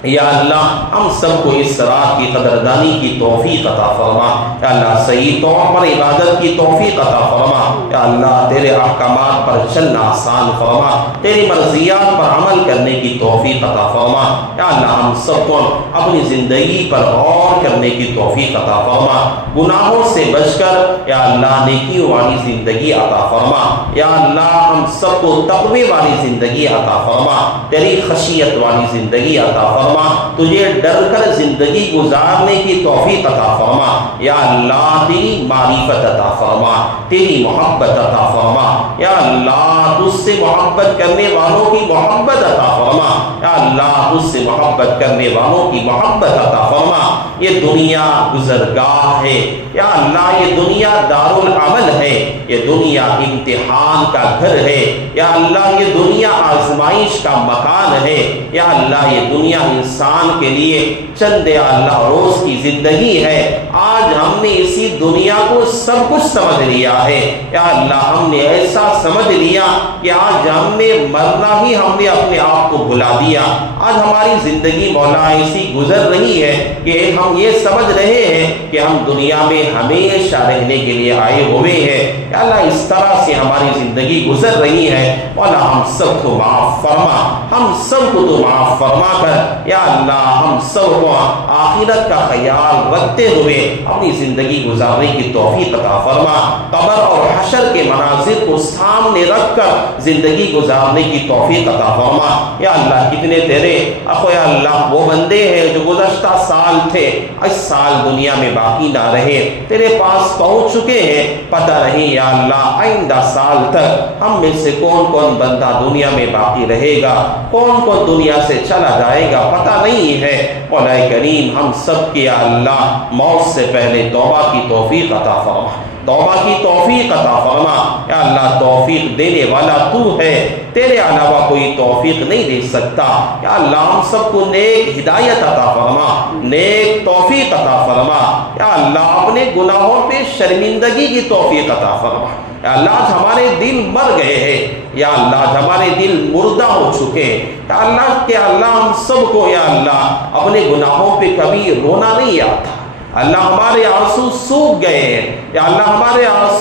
یا اللہ ہم سب کو اس رات کی قدردانی کی توفیق عطا فرما، یا اللہ صحیح طور پر عبادت کی توفیق عطا فرما، یا اللہ تیرے احکامات پر چلنا آسان فرما، تیری مرضیات پر عمل کرنے کی توفیق عطا فرما، یا اللہ ہم سب کو اپنی زندگی پر غور کرنے کی توفیق عطا فرما، گناہوں سے بچ کر یا اللہ نیکیوں والی زندگی عطا فرما، یا اللہ ہم سب کو تقوی والی زندگی عطا فرما، تیری خشیت والی زندگی عطا فرما، تجھے ڈر کر زندگی گزارنے کی توفیق عطا فرما، یا اللہ تیری معرفت عطا فرما، تیری محبت عطا فرما، یا اللہ تجھ سے محبت کرنے والوں کی محبت عطا فرما، یا اللہ تجھ سے محبت کرنے والوں کی محبت عطا فرما، یہ دنیا گزرگاہ ہے، یا اللہ یہ دنیا دار العمل ہے، یہ دنیا امتحان کا گھر ہے، یا اللہ یہ دنیا آزمائش کا مکان ہے، یا اللہ یہ دنیا انسان کے لیے چند یا اللہ روز کی زندگی ہے، آج ہم نے اسی دنیا کو سب کچھ سمجھ لیا ہے یا اللہ، ہم نے ایسا سمجھ لیا کہ آج ہم نے مرنا ہی ہم نے اپنے آپ کو بھلا دیا۔ آج ہماری زندگی مولا ایسی گزر رہی ہے کہ ہم یہ سمجھ رہے ہیں کہ ہم دنیا میں ہمیشہ رہنے کے لیے آئے ہوئے ہیں یا اللہ، اس طرح سے ہماری زندگی گزر رہی ہے مولا، ہم سب کو معاف فرما، ہم سب کو تو معاف فرما کر یا اللہ ہم سب کو آخرت کا خیال رکھتے ہوئے اپنی زندگی گزارنے کی توفیق عطا فرما، قبر اور حشر کے مناظر کو سامنے رکھ کر زندگی گزارنے کی توفیق عطا فرما یا اللہ۔ کتنے تیرے اخو یا اللہ وہ بندے ہیں جو گزشتہ سال تھے، اس سال دنیا میں باقی نہ رہے، تیرے پاس پہنچ چکے ہیں، پتہ نہیں یا اللہ آئندہ سال تک ہم میں سے کون کون بندہ دنیا میں باقی رہے گا، کون کون دنیا سے چلا جائے گا، پتہ نہیں ہے مولا کریم۔ ہم سب کے یا اللہ موت سے پہلے توبہ کی توفیق عطا فرما، توبہ کی توفیق عطا فرما یا اللہ۔ توفیق دینے والا تو ہے، تیرے علاوہ کوئی توفیق نہیں دے سکتا یا اللہ۔ ہم سب کو نیک ہدایت عطا فرما، نیک توفیق عطا فرما یا اللہ۔ اپنے گناہوں پہ شرمندگی کی توفیق عطا فرما یا اللہ۔ آج ہمارے دل مر گئے ہیں یا اللہ، آج ہمارے دل مردہ ہو چکے ہیں یا اللہ کہ اللہ ہم سب کو یا اللہ اپنے گناہوں پہ کبھی رونا نہیں آتا اللہ، ہمارے آنسو سوکھ گئے ہیں یا اللہ،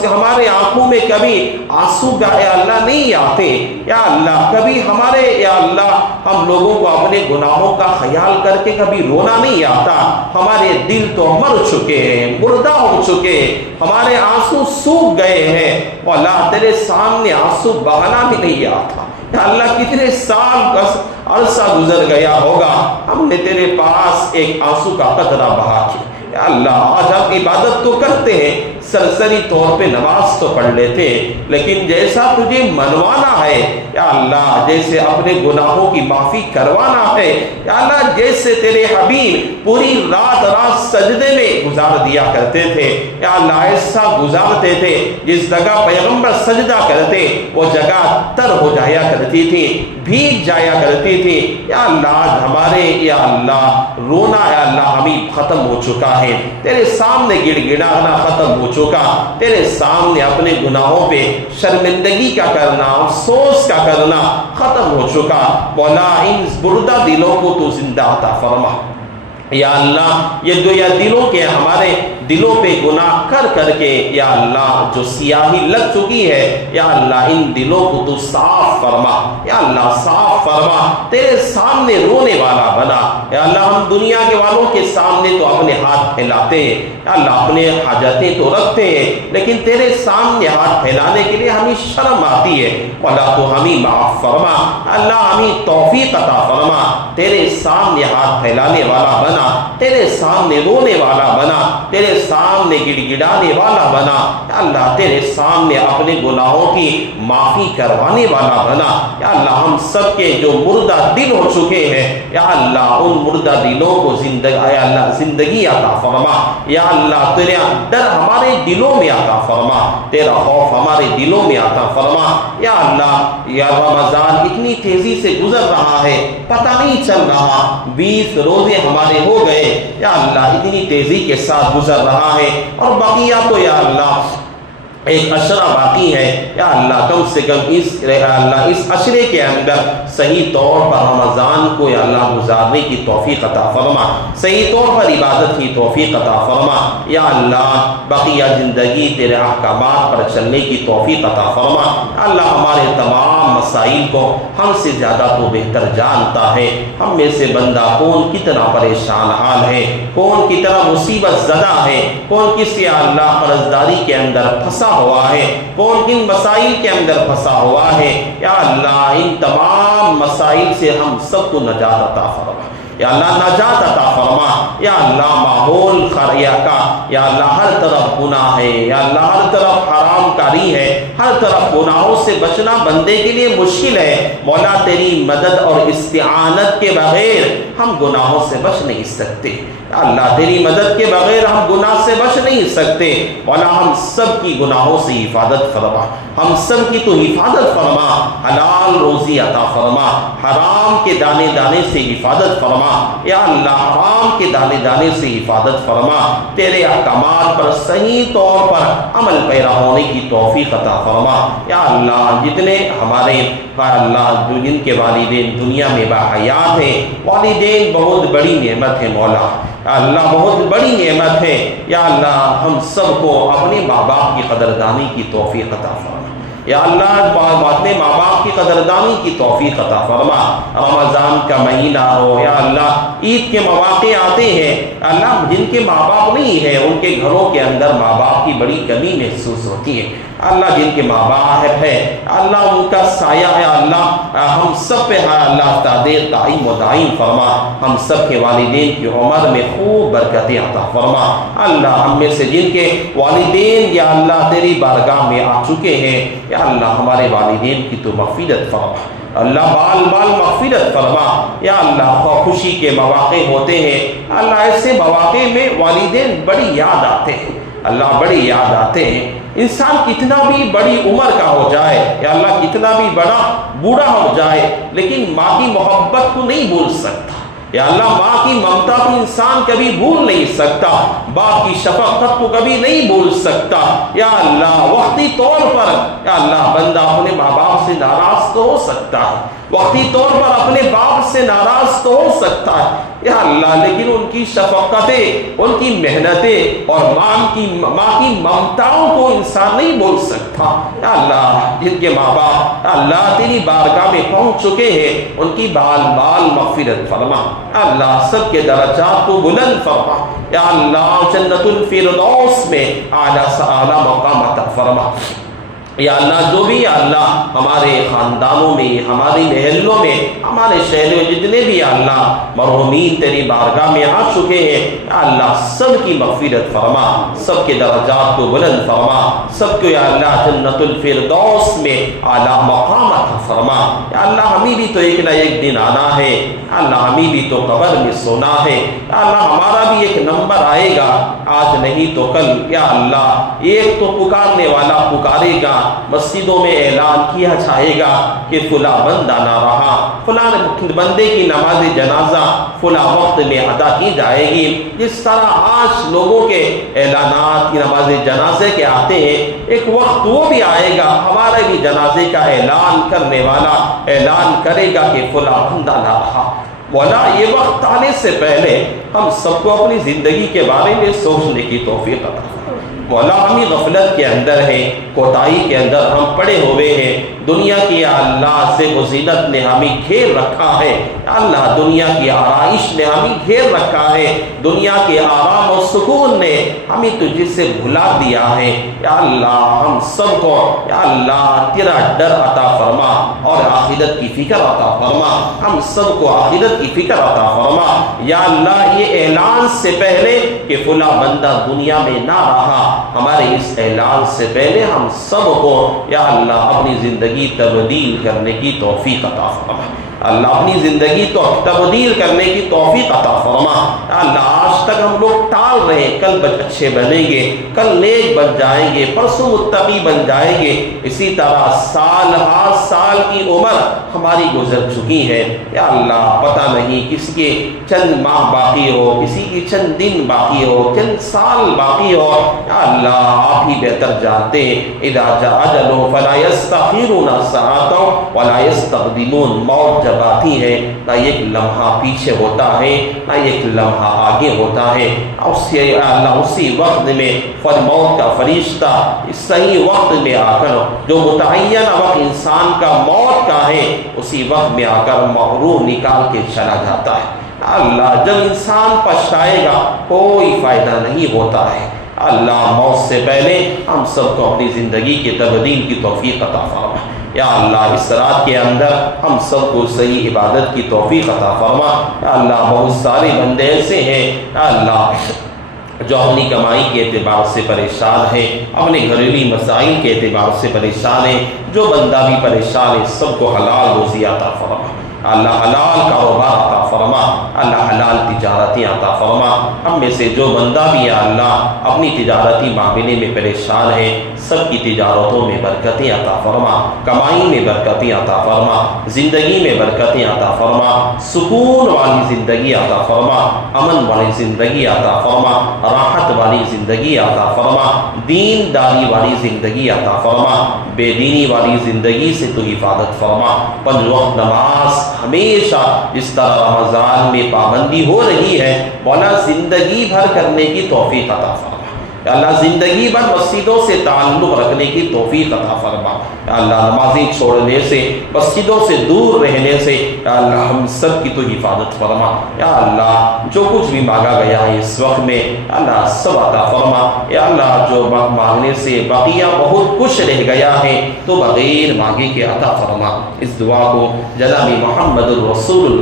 ہمارے آنکھوں میں کبھی آنسو یا اللہ نہیں آتے یا اللہ، کبھی ہمارے یا اللہ ہم لوگوں کو اپنے گناہوں کا خیال کر کے کبھی رونا نہیں آتا۔ ہمارے دل تو مر چکے ہیں، مردہ ہو چکے ہیں، ہمارے آنسو سوکھ گئے ہیں اور اللہ تیرے سامنے آنسو بہانا بھی نہیں آتا یا اللہ۔ کتنے سال عرصہ گزر گیا ہوگا، ہم نے تیرے پاس ایک آنسو کا قطرہ بہا کیا یا اللہ۔ آج ہم عبادت تو کرتے ہیں، سرسری طور پہ نماز تو پڑھ لیتے، لیکن جیسا تجھے منوانا ہے یا اللہ، جیسے اپنے گناہوں کی معافی کروانا ہے یا اللہ، جیسے تیرے حبیب پوری رات سجدے میں گزار دیا کرتے تھے یا اللہ، ایسا گزارتے تھے جس جگہ پیغمبر سجدہ کرتے وہ جگہ تر ہو جایا کرتی تھی، بھیگ جایا کرتی تھی یا اللہ۔ آج ہمارے یا اللہ رونا یا اللہ ہمیں ختم ہو چکا ہے، تیرے سامنے گڑ گڑانا ختم ہو چکا، تیرے سامنے اپنے گناہوں پہ شرمندگی کا کرنا، افسوس کا کرنا ختم ہو چکا۔ مولا ان مردہ دلوں کو تو زندہ عطا فرما یا اللہ۔ یہ جو یا دلوں کے ہمارے دلوں پہ گناہ کر کر کے یا اللہ جو سیاہی لگ چکی ہے یا اللہ، ان دلوں کو تو صاف فرما یا اللہ، صاف فرما، تیرے سامنے رونے والا بنا یا اللہ۔ ہم دنیا کے والوں کے سامنے تو اپنے ہاتھ پھیلاتے ہیں یا اللہ، اپنے حاجتیں تو رکھتے ہیں، لیکن تیرے سامنے ہاتھ پھیلانے کے لیے ہمیں شرم آتی ہے اللہ۔ تو ہمیں معاف فرما اللہ، ہمیں توفیق عطا فرما، تیرے سامنے ہاتھ پھیلانے والا بنا، تیرے سامنے رونے والا بنا، تیرے سامنے گڑ گڑانے والا بنا یا اللہ، تیرے سامنے اپنے گناہوں کی معافی کروانے والا بنا یا اللہ۔ ہم سب کے جو مردہ دل ہو چکے ہیں یا اللہ، ان مردہ دلوں کو زندگی عطا فرما یا اللہ۔ تیرا ڈر ہمارے دلوں میں عطا فرما، تیرا خوف ہمارے دلوں میں عطا فرما یا اللہ۔ یا رمضان اتنی تیزی سے گزر رہا ہے، پتہ نہیں چل رہا، 20 روزے ہمارے ہو گئے یا اللہ، اتنی تیزی کے ساتھ گزر رہا ہے، اور بقیہ تو یا اللہ ایک عشرہ باقی ہے یا اللہ۔ کم سے کم اس عشرے کے اندر صحیح طور پر رمضان کو یا اللہ گزارنے کی توفیق عطا فرما، صحیح طور پر عبادت کی توفیق عطا فرما یا اللہ۔ بقیہ زندگی تیرے احکامات پر چلنے کی توفیق عطا فرما اللہ۔ ہمارے تمام مسائل کو ہم سے زیادہ تو بہتر جانتا ہے، ہم میں سے بندہ کون کتنا پریشان حال ہے، کون کتنا مصیبت زدہ ہے، کون کس یا اللہ قرضداری کے اندر پھنسا ہوا ہے، کون کن مسائل کے اندر پھنسا ہوا ہے یا اللہ۔ ان تمام مسائل سے ہم سب کو نجات عطا فرما یا اللہ، نجات عطا فرما یا اللہ۔ ماحول خریا کا یا اللہ ہر طرف گناہ ہے یا اللہ، ہر طرف حرام کاری ہے، ہر طرف گناہوں سے بچنا بندے کے لیے مشکل ہے۔ مولا تیری مدد اور استعانت کے بغیر ہم گناہوں سے بچ نہیں سکتے۔ اللہ تیری مدد کے بغیر ہم گناہ سے بچ نہیں سکتے۔ مولا ہم سب کی گناہوں سے حفاظت فرما، ہم سب کی تو حفاظت فرما، حلال روزی عطا فرما، حرام کے دانے دانے سے حفاظت فرما، یا اللہ حرام کے دانے دانے سے حفاظت فرما، تیرے احکامات پر صحیح طور پر عمل پیرا ہونے کی توفیق عطا فرما۔ یا اللہ جتنے ہمارے اللہ جن کے والدین دنیا میں باحیات ہیں، والدین بہت بڑی نعمت ہے مولا، اللہ بہت بڑی نعمت ہے۔ یا اللہ ہم سب کو اپنے ماں باپ کی قدردانی کی توفیق عطا فرما، یا اللہ اپنے ماں باپ کی قدردانی کی توفیق عطا فرما۔ رمضان کا مہینہ ہو، یا اللہ عید کے مواقع آتے ہیں، اللہ جن کے ماں باپ نہیں ہیں ان کے گھروں کے اندر ماں باپ کی بڑی کمی محسوس ہوتی ہے، اللہ جن کے ماں باپ ہے اللہ ان کا سایہ ہے، اللہ ہم سب پہ ہے اللہ تعدیر دائم و دائم فرما، ہم سب کے والدین کی عمر میں خوب برکتیں عطا فرما۔ اللہ ہم میں سے جن کے والدین یا اللہ تیری بارگاہ میں آ چکے ہیں، یا اللہ ہمارے والدین کی تو مغفرت فرما، اللہ بال بال مغفرت فرما۔ یا اللہ خوشی کے مواقع ہوتے ہیں، اللہ ایسے مواقع میں والدین بڑی یاد آتے ہیں، اللہ بڑی یاد آتے ہیں۔ انسان کتنا بھی بڑی عمر کا ہو جائے، یا اللہ کتنا بھی بڑا بوڑھا ہو جائے، لیکن ماں کی محبت کو نہیں بھول سکتا، یا اللہ ماں کی ممتا کو انسان کبھی بھول نہیں سکتا، باپ کی شفقت کو کبھی نہیں بھول سکتا۔ یا اللہ وقتی طور پر یا اللہ بندہ اپنے ماں باپ سے ناراض تو ہو سکتا ہے، وقتی طور پر اپنے باپ سے ناراض تو ہو سکتا ہے، یا اللہ لیکن ان کی شفقتیں، ان کی محنتیں اور ماں کی ممتاؤں کو انسان نہیں بول سکتا۔ یا اللہ جن کے ماں باپ اللہ تیری بارگاہ میں پہنچ چکے ہیں ان کی بال بال مغفرت فرما، اللہ سب کے درجات کو بلند فرما، یا اللہ جنت الفردوس میں اعلیٰ سے اعلیٰ مقام عطا فرما۔ یا اللہ جو بھی یا اللہ ہمارے خاندانوں میں، ہماری محلوں میں، ہمارے شہروں میں جتنے بھی یا اللہ مرحومین تیری بارگاہ میں آ چکے ہیں، یا اللہ سب کی مغفرت فرما، سب کے درجات کو بلند فرما، سب کو یا اللہ جنت الفردوس میں اعلیٰ مقام عطا فرما۔ یا اللہ ہمیں بھی تو ایک نہ ایک دن آنا ہے، اللہ ہمیں بھی تو قبر میں سونا ہے، یا اللہ ہمارا بھی ایک نمبر آئے گا، آج نہیں تو کل، یا اللہ ایک تو پکارنے والا پکارے گا، مسجدوں میں اعلان کیا جائے گا کہ فلاں بندہ نہ رہا، فلاں بندے کی نماز جنازہ فلاں وقت میں ادا کی جائے گی۔ جس طرح آج لوگوں کے اعلانات کی نماز جنازے کے آتے ہیں، ایک وقت وہ بھی آئے گا ہمارے بھی جنازے کا اعلان کرنے والا اعلان کرے گا کہ فلاں بندہ نہ رہا۔ مولا یہ وقت آنے سے پہلے ہم سب کو اپنی زندگی کے بارے میں سوچنے کی توفیق عطا فرما۔ مولا ہم غفلت کے اندر ہیں، کوتاہی کے اندر ہم پڑے ہوئے ہیں، دنیا کی اللہ سے زینت نے ہمیں گھیر رکھا ہے، اللہ دنیا کی آرائش نے ہمیں گھیر رکھا ہے، دنیا کے آرام و سکون نے ہمیں تجھ سے بھلا دیا ہے۔ یا اللہ ہم سب کو یا اللہ تیرا ڈر عطا فرما اور آخرت کی فکر عطا فرما، ہم سب کو آخرت کی فکر عطا فرما۔ یا اللہ یہ اعلان سے پہلے کہ فلاں بندہ دنیا میں نہ رہا، ہمارے اس اعلان سے پہلے ہم سب کو یا اللہ اپنی زندگی تبدیل کرنے کی توفیق عطا فرما، اللہ اپنی زندگی تو تبدیل کرنے کی توفیق عطا فرما۔ اللہ آج تک ہم لوگ ٹال رہے ہیں، کل اچھے بنیں گے، کل نیک بن جائیں گے، پرسوں متقی بن جائیں گے، اسی طرح سال ہر سال کی عمر ہماری گزر چکی ہے، یا اللہ پتہ نہیں کس کے چند ماہ باقی ہو، کسی کی چند دن باقی ہو، چند سال باقی ہو، یا اللہ آپ ہی بہتر جانتے ہیں۔ اذا جاء اجلهم فلا يستأخرون ساعة ولا يستقدمون، موت جب آتی ہے نہ ایک لمحہ پیچھے ہوتا ہے نہ ایک لمحہ آگے ہوتا ہے، اسی وقت میں موت کا فرشتہ صحیح وقت میں آ کر جو متعینہ وقت انسان کا موت کا ہے اسی وقت میں آ کر روح نکال کے چلا جاتا ہے۔ اللہ جب انسان پچھتائے گا کوئی فائدہ نہیں ہوتا ہے۔ اللہ موت سے پہلے ہم سب کو اپنی زندگی کی تبدیل کی توفیق عطا فرما، یا اللہ اس رات کے اندر ہم سب کو صحیح عبادت کی توفیق عطا فرما۔ یا اللہ بہت سارے بندے ایسے ہیں یا اللہ جو اپنی کمائی کے اعتبار سے پریشان ہے، اپنے گھریلو مسائل کے اعتبار سے پریشان ہے، جو بندہ بھی پریشان ہے، سب کو حلال روزی عطا فرما، اللہ حلال کاروبار عطا فرما، اللہ حلال تجارتیں عطا فرما۔ ہم میں سے جو بندہ بھی یا اللہ اپنی تجارتی معاملے میں پریشان ہے، سب کی تجارتوں میں برکتیں عطا فرما، کمائی میں برکتیں عطا فرما، زندگی میں برکتیں عطا فرما، سکون والی زندگی عطا فرما، امن والی زندگی عطا فرما، راحت والی زندگی عطا فرما، دین داری والی زندگی عطا فرما، بے دینی والی زندگی سے تو حفاظت فرما۔ 5 وقت نماز ہمیشہ اس طرح رمضان میں پابندی ہو رہی ہے، مولا زندگی بھر کرنے کی توفیق عطا فرما، یا اللہ زندگی بھر مسجدوں سے تعلق رکھنے کی توفیق عطا فرما، یا اللہ نمازیں چھوڑنے سے، مسجدوں سے دور رہنے سے یا اللہ ہم سب کی تو حفاظت فرما، یا اللہ جو کچھ بھی مانگا گیا ہے اس وقت میں یا اللہ سب عطا فرما، یا اللہ جو مانگنے سے بقیہ بہت کچھ رہ گیا ہے تو بغیر مانگے کے عطا فرما۔ اس دعا کو جناب محمد الرسول